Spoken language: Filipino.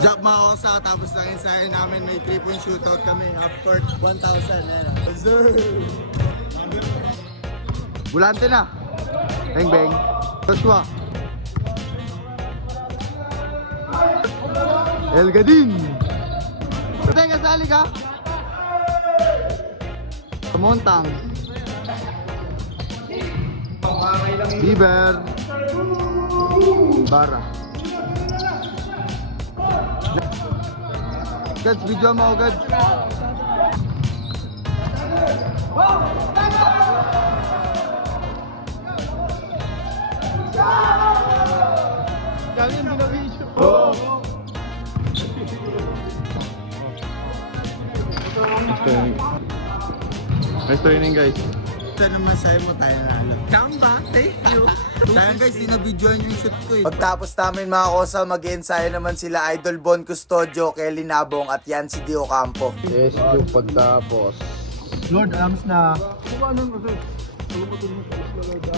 Job mga kosa, tapos ng ensayo namin, may 3-point shootout kami. Half court, 1,000. Yes, sir! Bulante na. Bang bang. Joshua. El Gadin. Teka, sali ka. Montang. Bieber. Bara. Gads, video mo agad. Kami yung binabidyo. Nice training guys. Ito naman sa'yo mo tayo nalo. Tamba, thank you. Sayang guys, sinabidyoan yung shoot ko eh. Pagtapos namin mga kosa, mag-ensayo naman sila Idol Bon Custodio, Kelly Nabong at yan si Dio Campo. Yes, yung pagtapos. Lord, alams na. Ano ba nun kasi? Ano ba ito?